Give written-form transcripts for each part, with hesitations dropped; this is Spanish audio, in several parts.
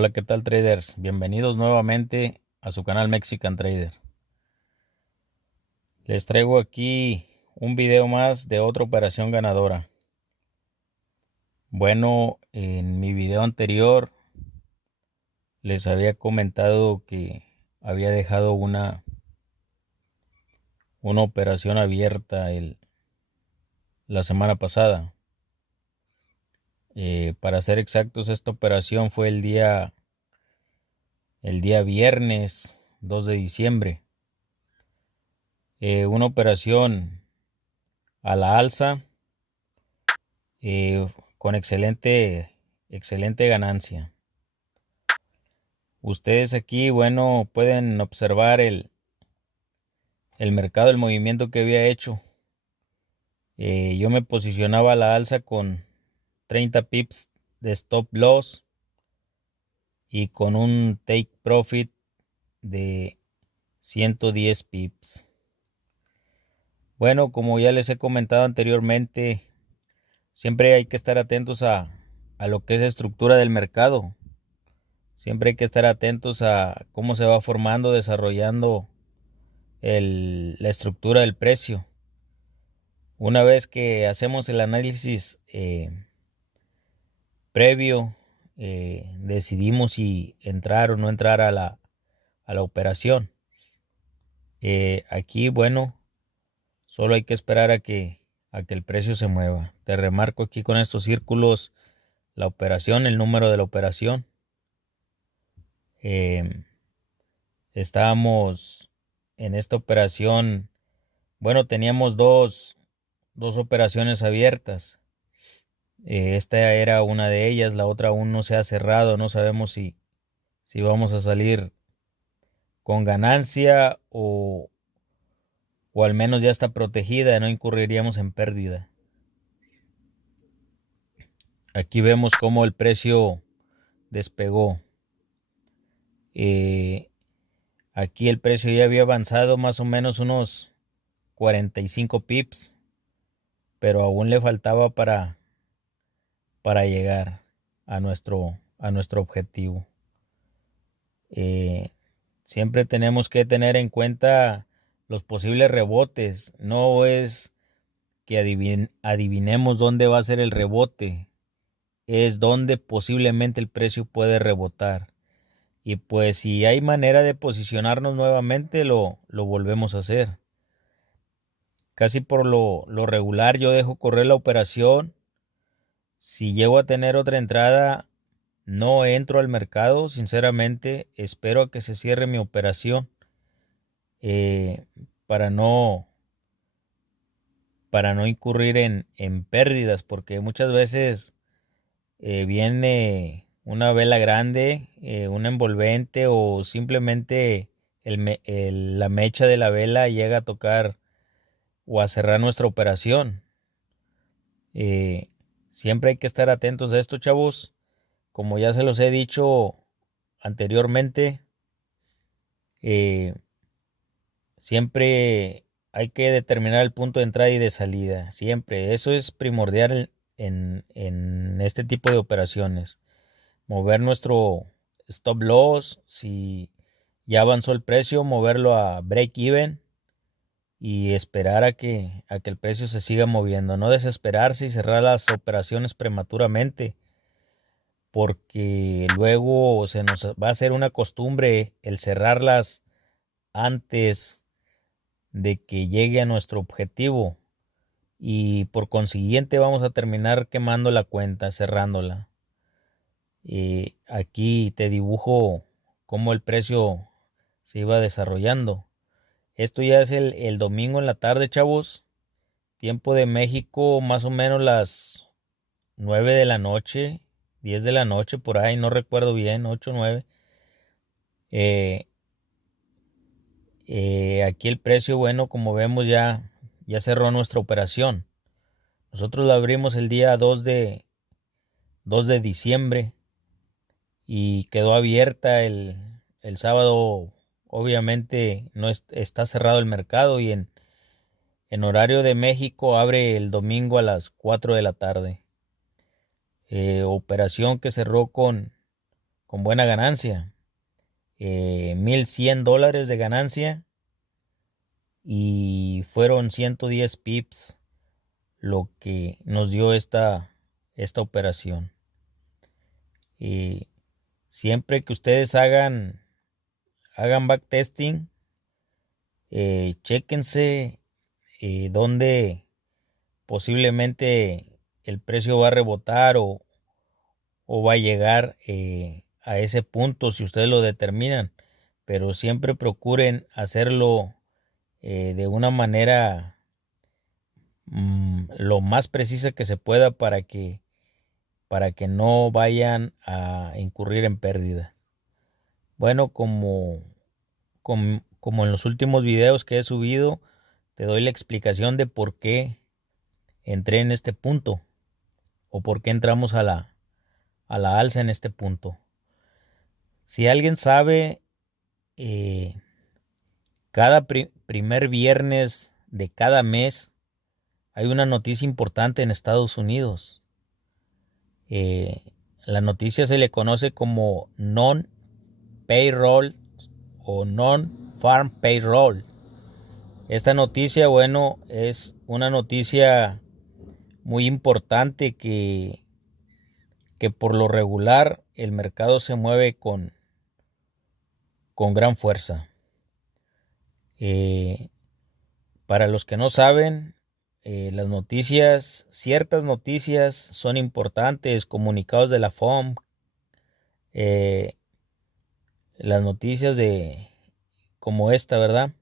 Hola, ¿qué tal traders? Bienvenidos nuevamente a su canal Mexican Trader. Les traigo aquí un video más de otra operación ganadora. Bueno, en mi video anterior les había comentado que había dejado una operación abierta la semana pasada. Para ser exactos, esta operación fue el día viernes 2 de diciembre. Una operación a la alza, con excelente ganancia. Ustedes aquí, bueno, pueden observar el mercado, el movimiento que había hecho. Yo me posicionaba a la alza con 30 pips de stop loss y con un take profit de 110 pips. Bueno, como ya les he comentado anteriormente, siempre hay que estar atentos a lo que es la estructura del mercado. Siempre hay que estar atentos a cómo se va formando, desarrollando la estructura del precio. Una vez que hacemos el análisis previo, decidimos si entrar o no entrar a la operación. Aquí, bueno, solo hay que esperar a que el precio se mueva. Te remarco aquí con estos círculos la operación, el número de la operación. Estábamos en esta operación, bueno, teníamos dos operaciones abiertas. Esta era una de ellas, la otra aún no se ha cerrado, no sabemos si vamos a salir con ganancia o al menos ya está protegida, no incurriríamos en pérdida. Aquí vemos cómo el precio despegó. Aquí el precio ya había avanzado más o menos unos 45 pips, pero aún le faltaba para llegar a nuestro objetivo. Siempre tenemos que tener en cuenta los posibles rebotes. No es que adivinemos dónde va a ser el rebote, es donde posiblemente el precio puede rebotar. Y pues si hay manera de posicionarnos nuevamente, lo volvemos a hacer. Casi por lo regular yo dejo correr la operación. Si llego a tener otra entrada, no entro al mercado. Sinceramente, espero a que se cierre mi operación, para no incurrir en pérdidas, porque muchas veces viene una vela grande, un envolvente, o simplemente la mecha de la vela llega a tocar o a cerrar nuestra operación. Siempre hay que estar atentos a esto, chavos. Como ya se los he dicho anteriormente, siempre hay que determinar el punto de entrada y de salida. Siempre. Eso es primordial en este tipo de operaciones. Mover nuestro stop loss. Si ya avanzó el precio, moverlo a break even y esperar a que el precio se siga moviendo. No desesperarse y cerrar las operaciones prematuramente, porque luego se nos va a hacer una costumbre el cerrarlas antes de que llegue a nuestro objetivo, y por consiguiente vamos a terminar quemando la cuenta, cerrándola. Aquí te dibujo cómo el precio se iba desarrollando. Esto ya es el domingo en la tarde, chavos. Tiempo de México, más o menos las 9 de la noche, 10 de la noche, por ahí, no recuerdo bien, 8 o 9. Aquí el precio, bueno, como vemos, ya cerró nuestra operación. Nosotros la abrimos el día 2 de diciembre y quedó abierta el sábado. Obviamente no está cerrado el mercado, y en horario de México abre el domingo a las 4 de la tarde. Operación que cerró con con buena ganancia, $1,100 de ganancia, y fueron 110 pips lo que nos dio esta operación. Y siempre que ustedes hagan backtesting, chéquense dónde posiblemente el precio va a rebotar o va a llegar a ese punto si ustedes lo determinan, pero siempre procuren hacerlo de una manera lo más precisa que se pueda para que no vayan a incurrir en pérdidas. Bueno, como en los últimos videos que he subido, te doy la explicación de por qué entré en este punto o por qué entramos a la alza en este punto. Si alguien sabe, cada primer viernes de cada mes hay una noticia importante en Estados Unidos. La noticia se le conoce como non-payroll o non-farm payroll. Esta noticia, bueno, es una noticia muy importante que por lo regular el mercado se mueve con gran fuerza. Para los que no saben, las noticias, ciertas noticias son importantes, comunicados de la FOM, las noticias de como esta, ¿verdad?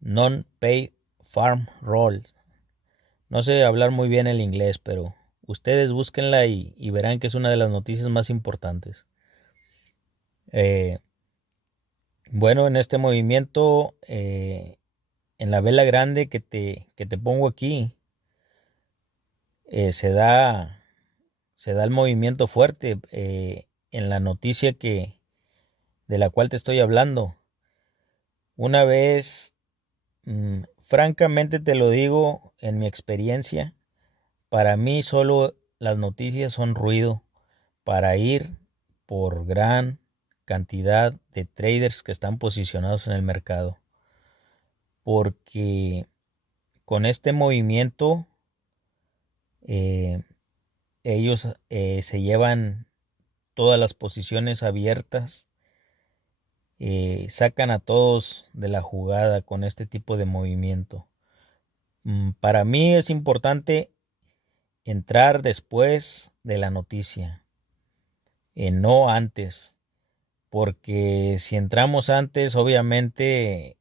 Non-pay farm rolls. No sé hablar muy bien el inglés, pero ustedes búsquenla y verán que es una de las noticias más importantes. Bueno, en este movimiento, en la vela grande que te pongo aquí, se da el movimiento fuerte en la noticia de la cual te estoy hablando. Una vez, francamente te lo digo, en mi experiencia, para mí solo las noticias son ruido para ir por gran cantidad de traders que están posicionados en el mercado. Porque con este movimiento ellos se llevan todas las posiciones abiertas, sacan a todos de la jugada con este tipo de movimiento. Para mí es importante entrar después de la noticia, no antes, porque si entramos antes, obviamente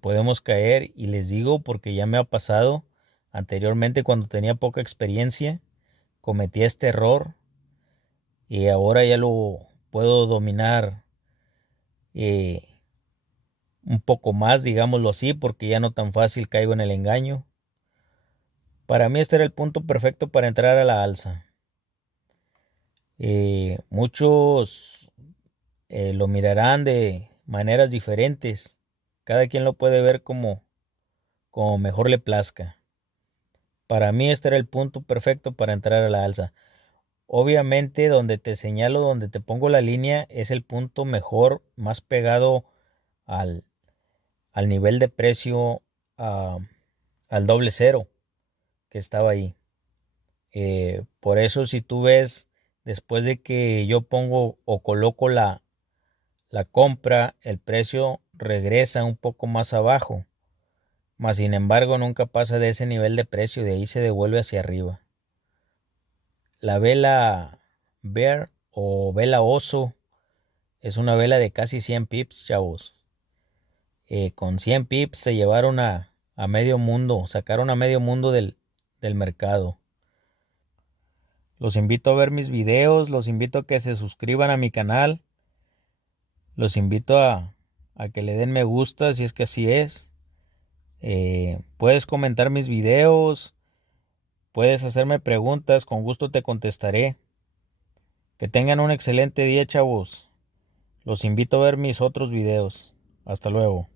podemos caer, y les digo porque ya me ha pasado anteriormente cuando tenía poca experiencia, cometí este error y ahora ya lo puedo dominar un poco más, digámoslo así, porque ya no tan fácil caigo en el engaño. Para mí este era el punto perfecto para entrar a la alza. Muchos lo mirarán de maneras diferentes. Cada quien lo puede ver como mejor le plazca. Para mí este era el punto perfecto para entrar a la alza. Obviamente donde te señalo, donde te pongo la línea, es el punto mejor, más pegado al nivel de precio, al doble cero que estaba ahí. Por eso, si tú ves, después de que yo pongo o coloco la compra, el precio regresa un poco más abajo, mas sin embargo nunca pasa de ese nivel de precio, de ahí se devuelve hacia arriba. La vela bear o vela oso es una vela de casi 100 pips, chavos. Con 100 pips se llevaron a medio mundo, sacaron a medio mundo del mercado. Los invito a ver mis videos, los invito a que se suscriban a mi canal, los invito a que le den me gusta si es que así es. Puedes comentar mis videos, puedes hacerme preguntas, con gusto te contestaré. Que tengan un excelente día, chavos. Los invito a ver mis otros videos. Hasta luego.